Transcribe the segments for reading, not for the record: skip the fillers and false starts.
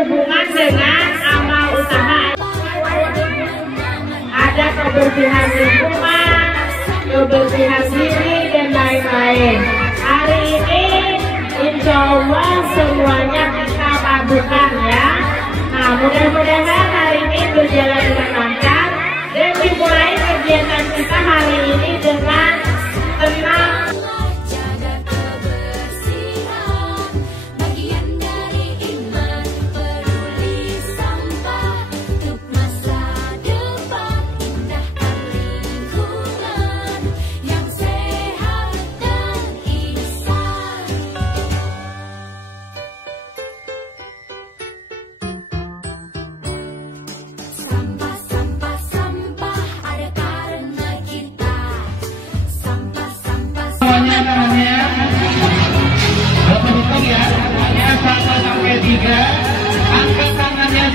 berhubungan dengan amal usaha. Ada kebersihan lingkungan, kebersihan diri, dan lain-lain. Hari ini insya Allah semuanya kita padukan ya. Nah, mudah-mudahan hari ini berjalan dengan lancar dan dimulai kegiatan kita hari ini dengan tenang. Angkat tangannya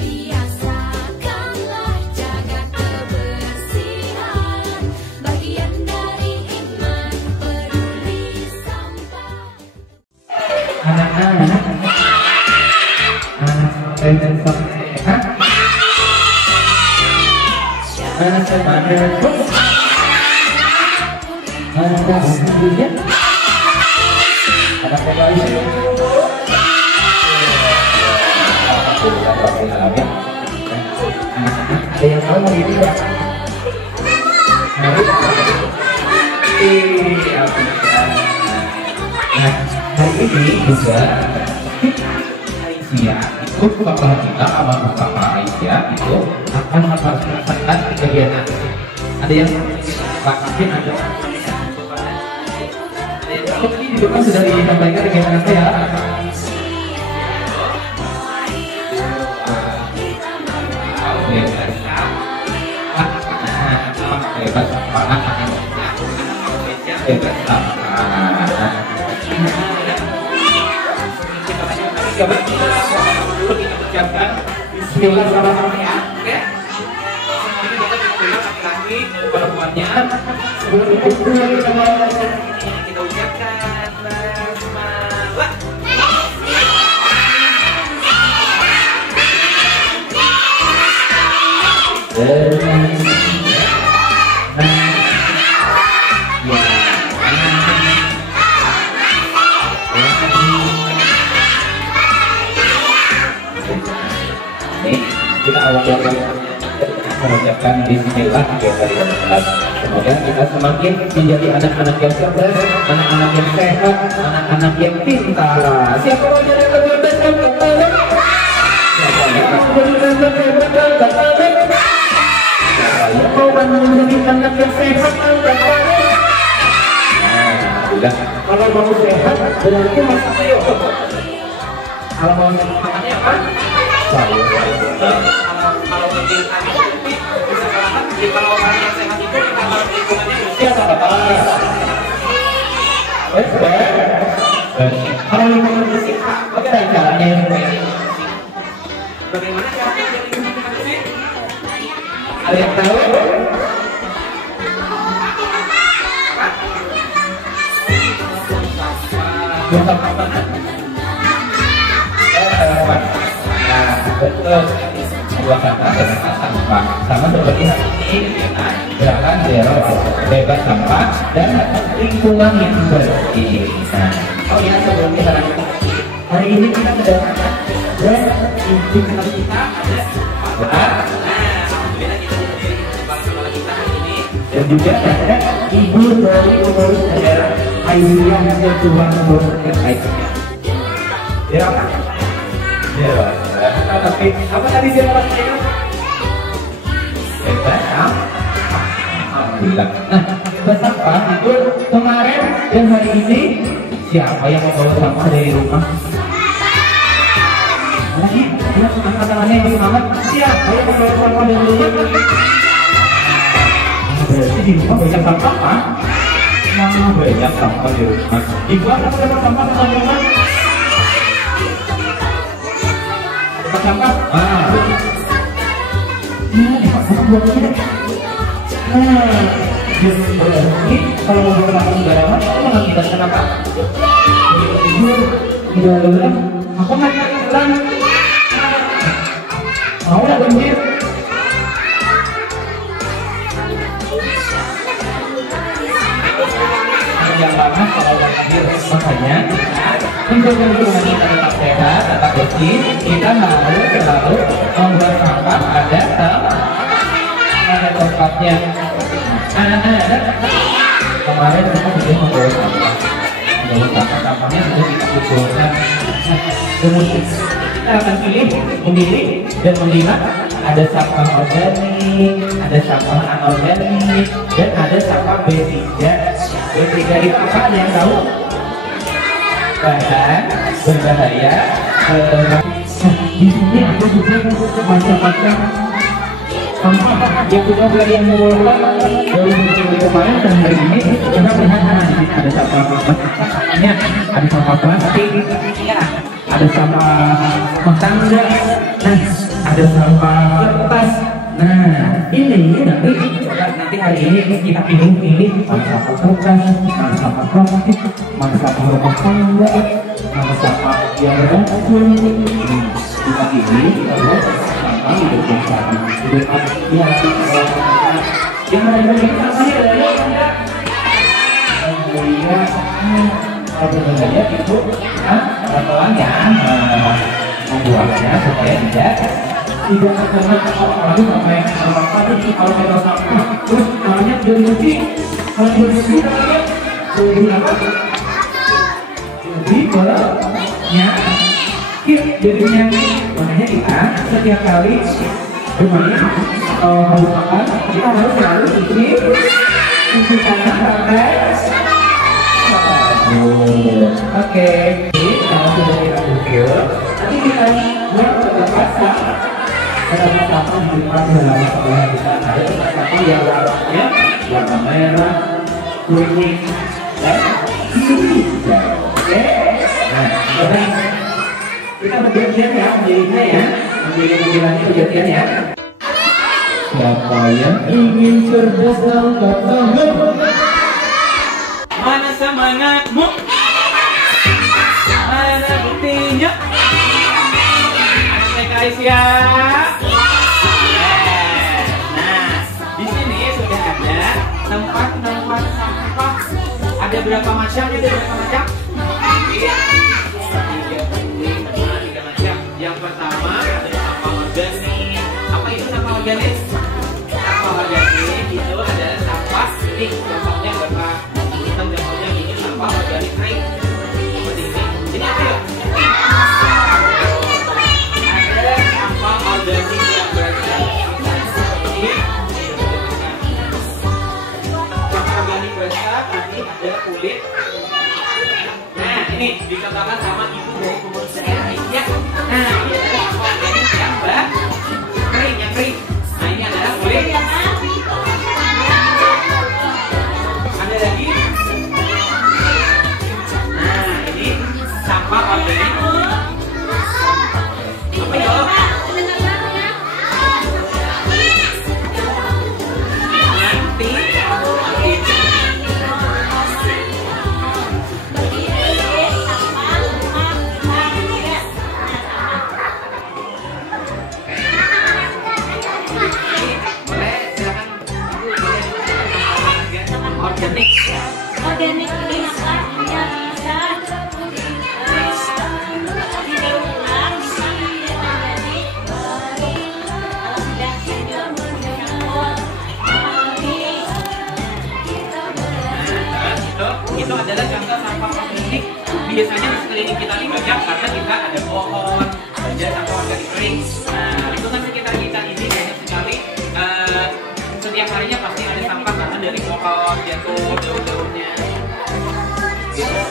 biasakanlah jaga kebersihan, bagian dari iman peduli sampah. Anak-anak sehat, anak semangat, anak bahagia, anak bahagia. Ada yang tahu ini Pak? Nah, hari ini juga Aisyah itu bapak kita sama bapak Aisyah itu akan melaksanakan kegiatan. Ada yang lakukan, ada ini juga sudah disampaikan kegiatan saya. Bebas panah, bebas Bismillah sama-sama ya. Ini kita laki-laki perempuannya sebelum itu kita ucapkan basmalah. Kita awal mengucapkan bismillah semoga kita semakin menjadi anak-anak yang cerdas, anak-anak yang sehat, anak-anak yang pintar. Siapa yang mau menjadi anak yang sehat? Kalau mau sehat berarti masak yuk. Kalau mau makannya apa? Kalau kalau orang yang sehat itu kita harus lingkungannya bersih atau apa? Kalau lingkungan bersih, bagaimana caranya yang bersih? Bagaimana caranya yang lingkungan bersih? Ada yang tahu? Buang sampah. Betul. Buang sampah dengan sampah sama seperti hari ini gerakan zero bebas sampah dan lingkungan yang bersih. Oh ya, sebelum kita lanjut, hari ini kita kedatangan dan inti kita ada dan juga ada ibu dari pengurus daerah Aisyah yang Tuhan pengurus Aisyah. Ya apa? Ya. Tapi apa tadi dia pakai? Alhamdulillah. Nah, bebas sampah itu kemarin dan hari ini siapa yang membawa sampah dari rumah? Lagi, angkat tangannya yang semangat. Siapa yang membawa sampah dari rumah? Berarti di rumah banyak sampah kan? Banyak sampah di rumah. Ibu ada berapa sampah di rumah? Sampah? Ini Pak, buat ini. Berarti kalau mau makan sembarangan, aku mengakibatkan apa? Tidur, tidak lelah. Aku nggak pulang. Mau nggak banjir? Yang panas kalau banjir, makanya untuk lingkungan kita tetap sehat, tetap bersih, kita harus selalu membuat sampah ada tempatnya. Ada. Kemarin kita sudah membawa sampahnya sudah kita kumpulkan. Kemudian kita akan memilih dan memilah ada sampah organik, ada sampah anorganik, dan ada sampah B3. B3 itu apa? Ada yang tahu? Bahan berbahaya. Di sini ada juga macam-macam sampah yang sudah beli yang mengelola dari kemarin dan hari ini kita melihat di sini ada sampahnya, ada sampah plastik, ada sampah rumah tangga, ada sampah kertas. Nah, ini nanti hari ini kita pilih mana sampah kertas, mana sampah plastik, mana sampah rumah tangga, mana sampah yang beracun. Kita pilih, lalu sampah hidup bersama. Yang ada di sampahnya adalah sebenarnya itu pelannya membuatnya supaya tidak terkena apalagi sampai kalau kita sampah terus namanya berfungsi kalau berfungsi namanya lebih apa lebih banyak jadinya makanya kita setiap kali bermain atau harus makan kita harus selalu cuci tangan pakai oke. Kalau sudah kita ukir nanti kita buat tempat sampah. Ada sampah di depan dalam sekolah kita ada tempat sampah yang warnanya warna merah, kuning, dan hijau. Oke. Nah, kita bergantian ya menjadinya ya, menjadi bergantian ya. Siapa yang ingin cerdas angkat tangan? Mana semangatmu? Mana buktinya? Anak PKS ya. Nah, di sini sudah ada tempat sampah. Ada berapa macam? Tiga macam. Yang pertama ada sampah organik. Apa itu sampah organik? Sampah organik itu adalah sampah plastik. Contohnya berapa? Contohnya ini sampah organik kering. Seperti ini. Ini apa ya? Ada sampah organik yang berasal dari sampah organik berasal tadi ada kulit. Nah, ini dikatakan sama ibu dari kumur saya. Ya. Nah, ini adalah sampah organik yang kering. Nah, ini adalah kulit. Ada lagi. Nah, ini sampah organik. Apa itu? Organik ini apa? Yang bisa didaur ulang, bisa menjadi itu adalah contoh sampah organik. Biasanya di sekeliling kita ini banyak karena kita ada pohon, ada sampah organik kering. Nah, lingkungan sekitar kita ini banyak sekali. Setiap harinya pasti ada sampah karena dari pohon jatuh daun-daunnya.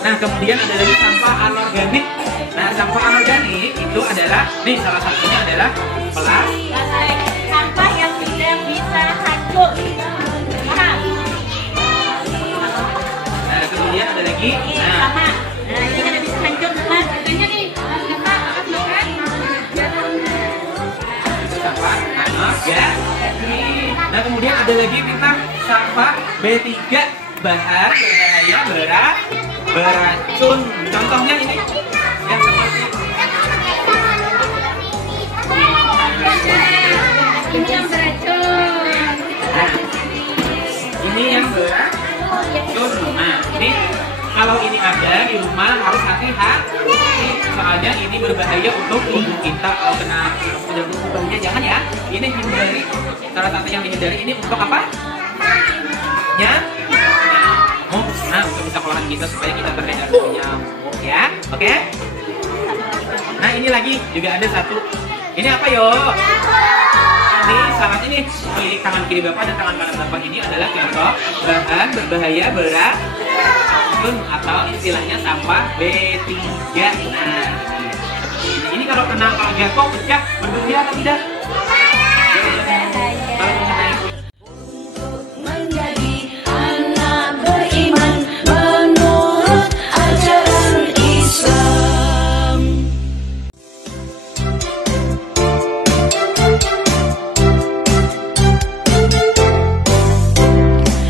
Nah, kemudian ada lagi sampah anorganik. Nah, sampah anorganik itu adalah, nih salah satunya adalah plastik. sampah yang tidak bisa hancur. Nah, kemudian ada lagi. Sama. Nah, ini tidak bisa hancur, sama. Contohnya nih, sampah anorganik. Nah, kemudian ada lagi tentang sampah B3 bahan berbahaya beracun. Contohnya ini yang seperti Ini yang beracun. nah, ini yang beracun. Nah, ini kalau ini ada di rumah harus hati-hati, soalnya ini berbahaya untuk tubuh kita. Kalau kena tubuhnya jangan ya. Ini hindari, salah satu yang dihindari ini untuk apa? Nyamuk. Nah, untuk sekolahan kita supaya kita terhindar dari nyamuk ya. Oke? Nah, ini lagi juga ada satu. Ini apa yo? Ini sangat ini milik tangan kiri Bapak dan tangan kanan Bapak ini adalah contoh bahan berbahaya beracun atau istilahnya sampah B3. Nah, ini kalau jatuh pecah berbahaya atau tidak? Kalau mengenai Menjadi anak beriman menurut ajaran Islam.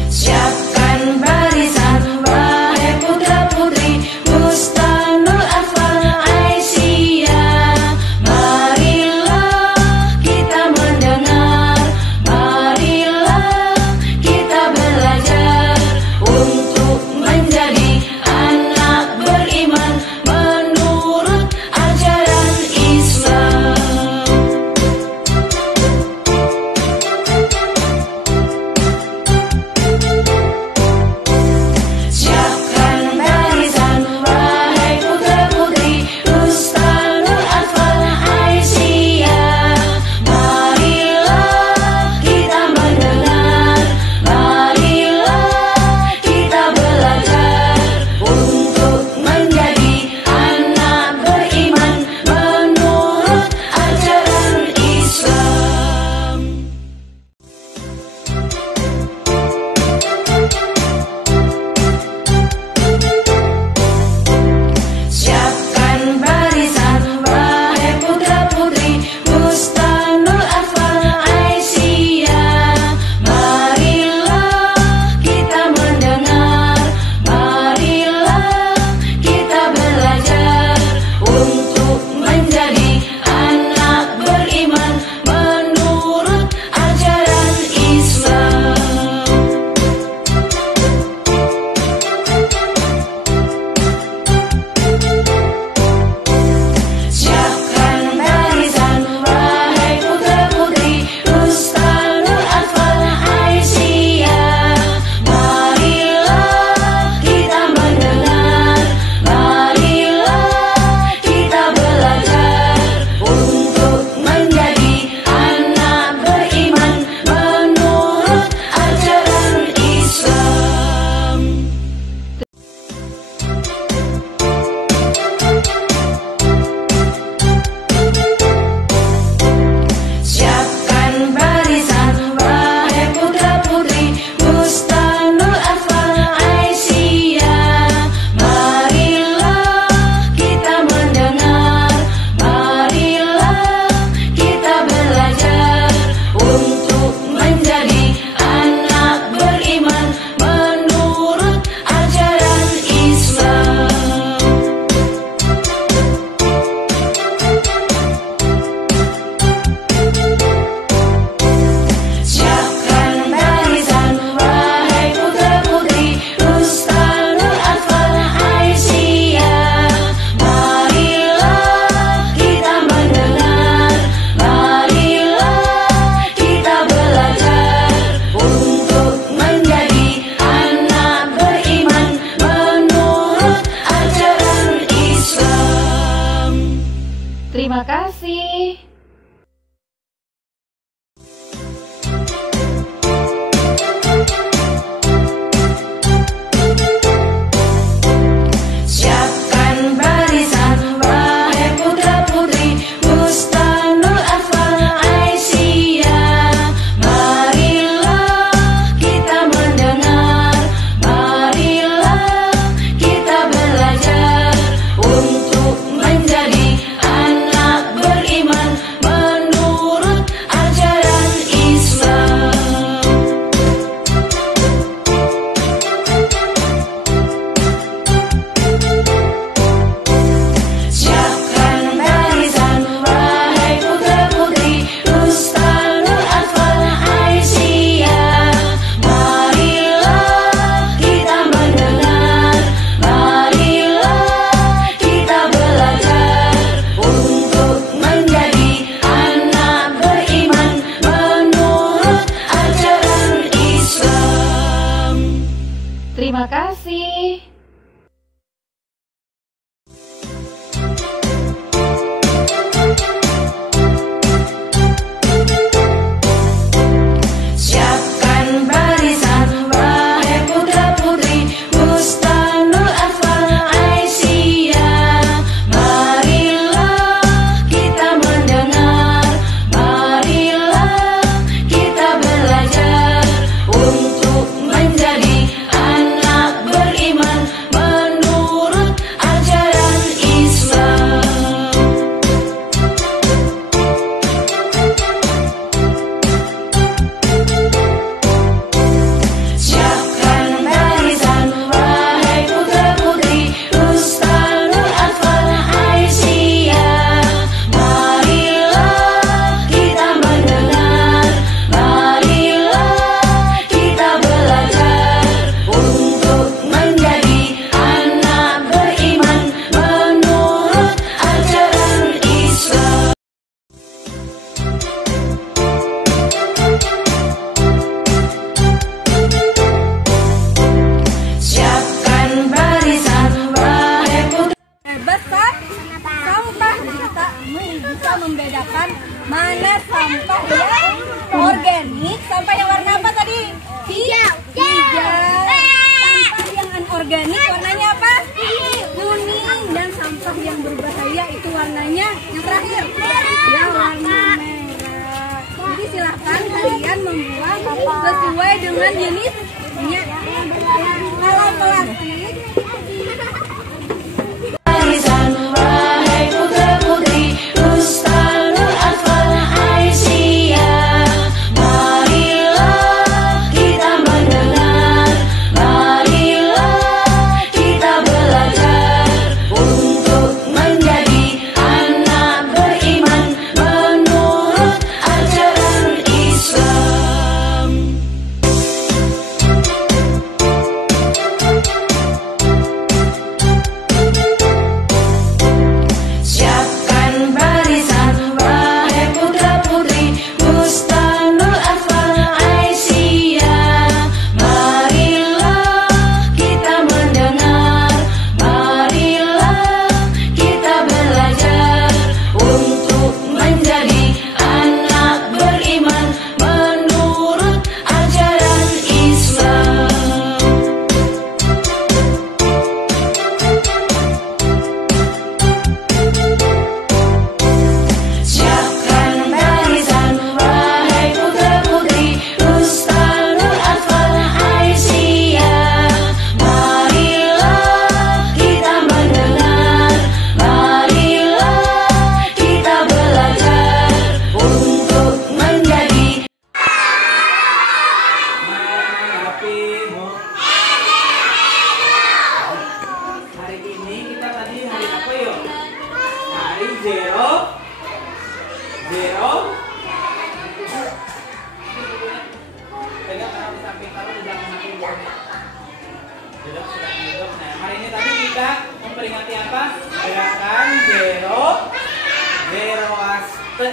Siapkan barisan wahai putra-putri Bustanul Atfal Aisyah. Marilah kita mendengar, marilah kita belajar untuk menjadi anak beriman menurut ajaran Islam. Siapkan barisan wahai putra-putri Bustanul Atfal Aisyah. Marilah kita mendengar, marilah kita belajar untuk menjadi anak beriman menurut ajaran Islam. Siapkan barisan wahai putra-putri Bustanul Atfal Aisyah. Marilah kita mendengar, marilah kita belajar untuk menjadi anak beriman menurut ajaran Islam. Siapkan barisan wahai putra-putri Bustanul Atfal Aisyah. Marilah kita mendengar, marilah kita belajar untuk menjadi anak beriman menurut ajaran Islam. Siapkan barisan wahai putra-putri Bustanul Atfal Aisyah. Marilah kita mendengar, marilah kita belajar untuk menjadi anak beriman menurut ajaran Islam. Siapkan barisan wahai putra-putri Bustanul Atfal Aisyah. Marilah kita mendengar, marilah kita belajar untuk menjadi anak beriman menurut ajaran Islam. Terima kasih. Siapkan barisan wahai putra-putri Bustanul Atfal Aisyah. Marilah kita mendengar, marilah kita belajar untuk menjadi anak beriman bisa membedakan mana sampah yang organik, sampah yang warna apa tadi? Hijau. Sampah yang anorganik warnanya apa? Kuning. Dan sampah yang berbahaya itu warnanya yang terakhir ya warna merah. Jadi silahkan kalian membuang sesuai dengan jenisnya. Kalau plastik Nah, hari ini tadi kita memperingati apa? Gerakan zero waste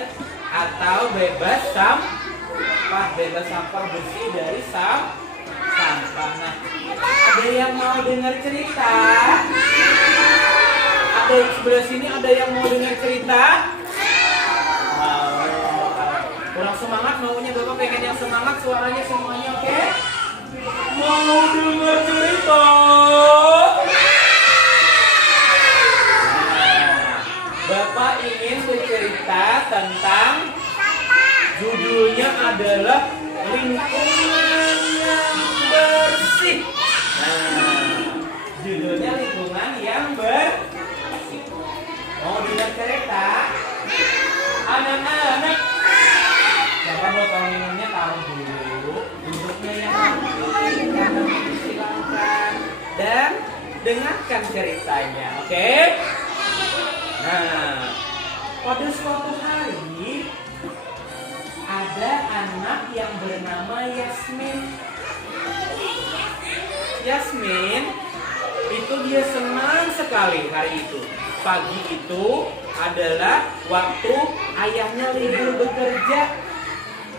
atau bebas sampah bersih dari sampah. Nah, ada yang mau dengar cerita? Ada sebelah sini ada yang mau dengar cerita? Kurang semangat maunya, Bapak pengen yang semangat, suaranya semuanya oke? Mau dengar cerita? Bapak ingin bercerita tentang judulnya adalah lingkungan yang bersih. Nah, judulnya lingkungan yang bersih. Mau dengar cerita? Anak-anak, coba botol minumnya taruh dulu, duduknya yang rapi, silakan, dan dengarkan ceritanya, oke? Nah, pada suatu hari ada anak yang bernama Yasmin. Yasmin itu dia senang sekali hari itu. Pagi itu adalah waktu ayahnya libur bekerja.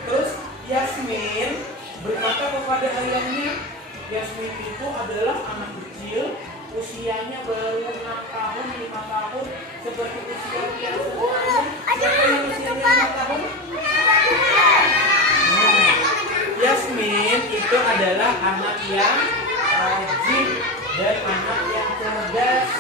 Terus Yasmin berkata kepada ayahnya, Yasmin itu adalah anak kecil, usianya baru 6 tahun, 5 tahun, seperti usia yang sebenarnya. Siapa yang usianya 5 tahun? Yasmin itu adalah anak yang rajin dan anak yang cerdas.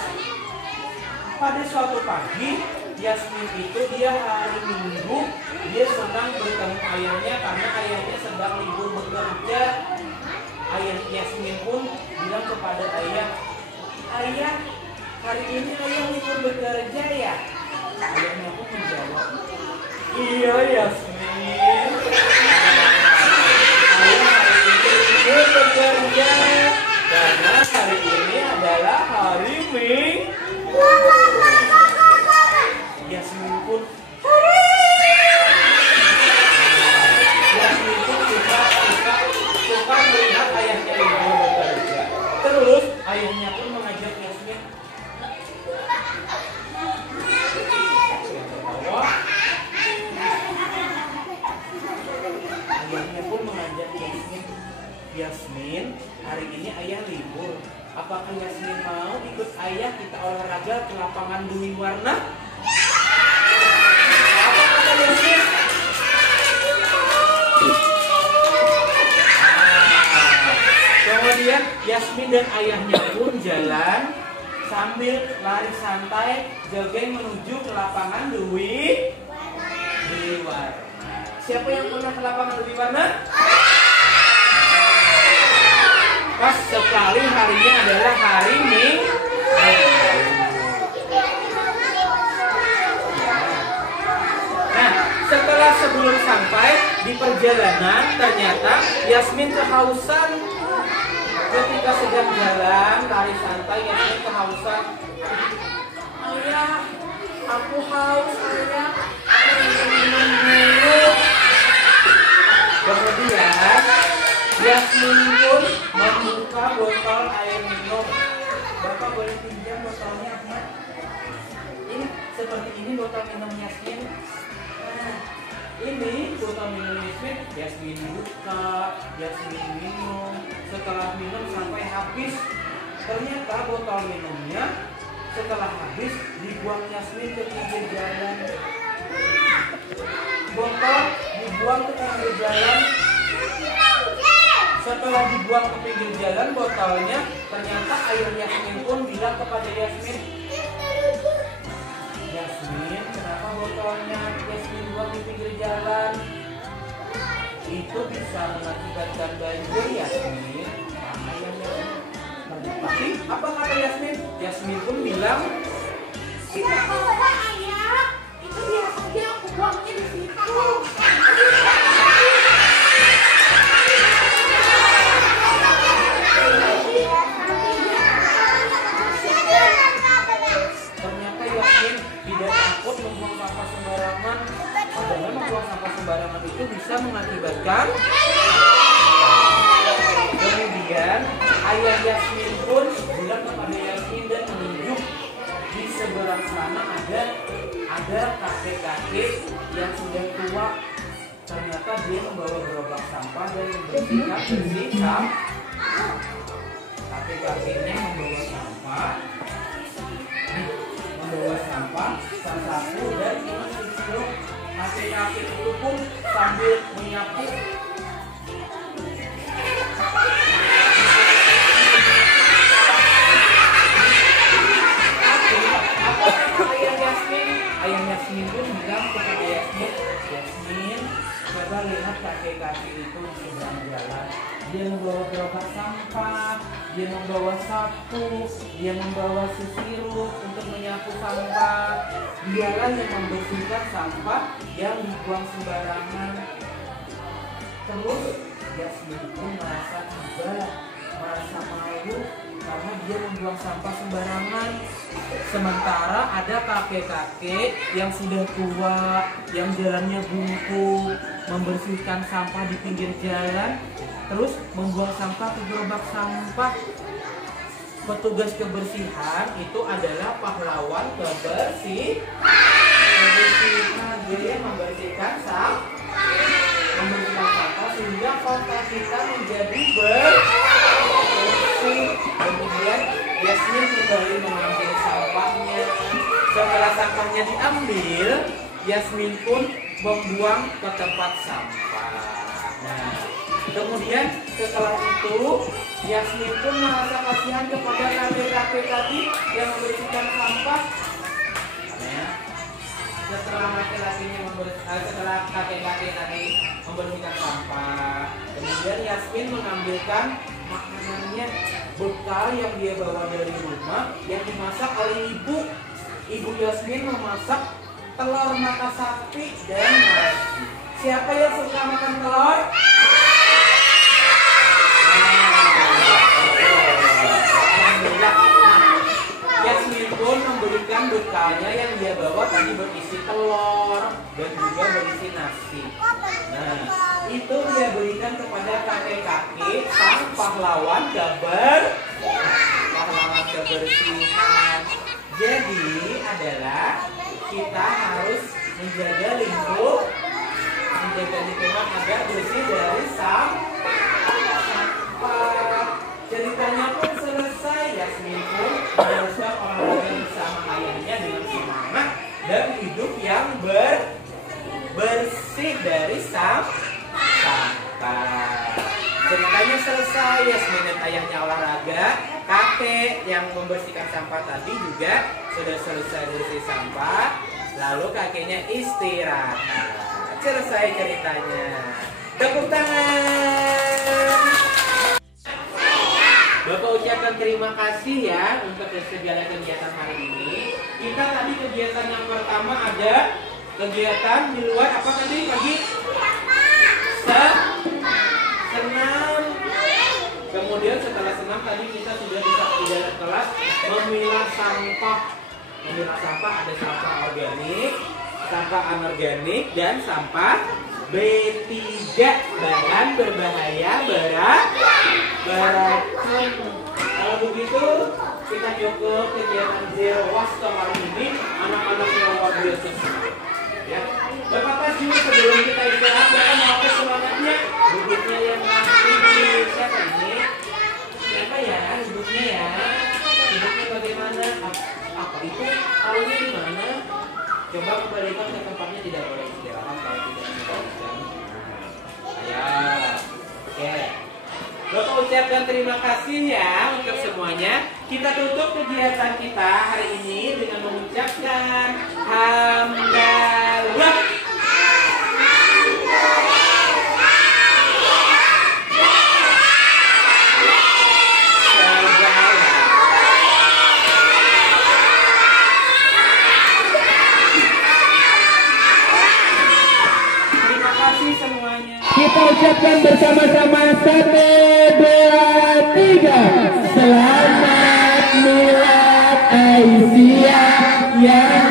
Pada suatu pagi, Yasmin itu dia hari Minggu, dia senang bertemu ayahnya karena ayahnya sedang libur bekerja. Ayah Yasmin pun bilang kepada ayah, "Ayah, hari ini ayah libur bekerja ya?" Ayahnya pun menjawab, "Iya Yasmin, ayah hari ini libur bekerja karena hari ini adalah hari Minggu." Yasmin pun suka melihat ayahnya libur bekerja. Terus ayahnya pun mengajak Yasmin. Ayahnya pun mengajak Yasmin. Yasmin, hari ini ayah libur. Apakah Yasmin mau ikut ayah kita olahraga ke lapangan Dwi Warna? Yasmin dan ayahnya pun jalan sambil lari santai jogging menuju ke lapangan Dewi Warna. Siapa yang pernah ke lapangan Dewi Warna? Pas sekali harinya adalah hari Minggu. Nah, setelah sebelum sampai di perjalanan ternyata Yasmin kehausan. Ketika sedang jalan lari santai, Yasmin kehausan. Ayah, aku haus ayah. Aku ingin minum dulu. Kemudian Yasmin pun membuka botol air minum. Bapak boleh pinjam botolnya, Ahmad? Ini seperti ini botol minum Yasmin. Nah, ini botol minum Yasmin. Yasmin buka, Yasmin minum. Setelah minum sampai habis, ternyata botol minumnya setelah habis dibuang Yasmin ke pinggir jalan. Botol dibuang ke pinggir jalan. Setelah dibuang ke pinggir jalan botolnya, ternyata ayah Yasmin pun bilang kepada Yasmin, Yasmin, kenapa botolnya Yasmin buang di pinggir jalan? Itu bisa mengakibatkan banjir, Yasmin. Tapi apa kata Yasmin? Yasmin pun bilang, Tidak apa-apa ayah, itu biasanya aku buangnya di situ. ternyata Yasmin tidak takut membuang sampah sembarangan. Padahal membuang sampah sembarangan itu bisa mengakibatkan. Kemudian ayah Yasmin pun bilang kepada Yasmin dan menunjuk di seberang sana ada kakek-kakek yang sudah tua. Ternyata dia membawa gerobak sampah dan membersihkan. Kakek-kakeknya membawa sampah satu dan itu kakek-kakek itu pun sambil menyapu. Ayah Yasmin pun bilang kepada Yasmin, Yasmin, coba lihat kakek-kakek itu di seberang jalan. Dia membawa gerobak sampah, dia membawa sapu, dia membawa sisiruk untuk menyapu sampah. Dialah yang membersihkan sampah yang dibuang sembarangan. Terus Yasmin pun merasa iba, merasa malu karena dia membuang sampah sembarangan. Sementara ada kakek-kakek yang sudah tua, yang jalannya bungkuk, membersihkan sampah di pinggir jalan, terus membuang sampah ke gerobak sampah. Petugas kebersihan itu adalah pahlawan kebersihan. Dia membersihkan sampah sehingga kota kita menjadi bersih. Kemudian Yasmin kembali mengambil sampahnya. Setelah sampahnya diambil, Yasmin pun membuang ke tempat sampah. Nah, kemudian setelah itu Yasmin pun merasa kasihan kepada kakek-kakek tadi yang membersihkan sampah. Setelah kakek-kakek tadi membersihkan sampah, kemudian Yasmin mengambilkan makanannya, bekal yang dia bawa dari rumah yang dimasak oleh ibu. Ibu Yasmin memasak telur mata sapi dan nasi. Siapa yang suka makan telur? Yasmin pun memberikan bekalnya yang dia bawa tadi berisi telur dan juga berisi nasi. Nah, itu dia berikan kepada kakek-kakek sang pahlawan kebersihan. Jadi adalah kita harus menjaga lingkungan agar bersih dari sampah. Ceritanya pun selesai. Yasmin pun meneruskan olahraga bersama ayahnya dengan semangat dan hidup yang bersih dari sampah. Ceritanya selesai, Yasmin dan ayahnya olahraga. Kakek yang membersihkan sampah tadi juga sudah selesai bersih sampah. Lalu kakeknya istirahat. Selesai ceritanya. Tepuk tangan. Bapak ucapkan terima kasih ya untuk segala kegiatan hari ini. Kita tadi kegiatan yang pertama ada kegiatan di luar apa tadi pagi? Senam. Kemudian setelah senam tadi kita sudah bisa di dalam kelas memilah sampah. Memilah sampah ada sampah organik, sampah anorganik, dan sampah B3, bahan berbahaya beracun. Kalau begitu kita cukup kegiatan Zero Waste hari ini. Anak-anaknya luar biasa. Ya, Bapak juga sebelum kita istirahat, Bapak mau apa semangatnya? Duduknya yang masih siapa ini? Siapa ya duduknya ya? Duduknya bagaimana? Apa itu? Taruhnya di mana? Coba kembalikan ke tempatnya, tidak boleh istirahat kalau tidak dikembalikan. Ya, oke. Bapak ucapkan terima kasih ya untuk semuanya. Kita tutup kegiatan kita hari ini dengan mengucapkan hamdalah. Terima kasih semuanya. Kita ucapkan bersama-sama 1, 2, 3. Selamat Milad Aisyah ya.